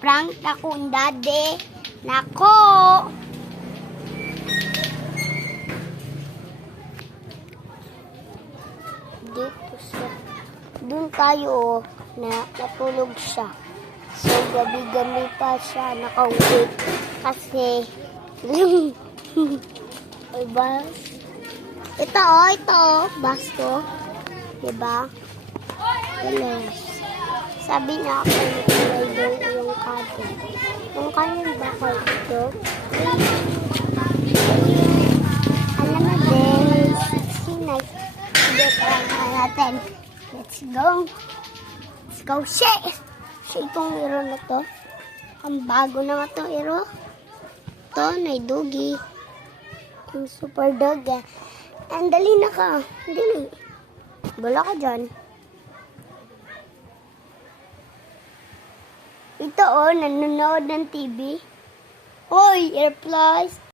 Prank akong daddy. Nako! Dito siya. Doon tayo na natulog siya. So, gabi-gabi pa siya nakauwi. Kasi, ay bas. Ito, bas ko. Diba? Yes. Sabi na ako nagkulay daw yung kato. Yung kanyang bakal ito. Alam mo din, 69. Sige, natin. Let's go. Let's go, shit! So, itong hero na to. Ang bago naman itong hero. Ito, naidugi. Yung super dog, eh. Ang dali na ka. Dali. Bala ka dyan. Ito, nanonood ng TV. Hoy, AirPlus.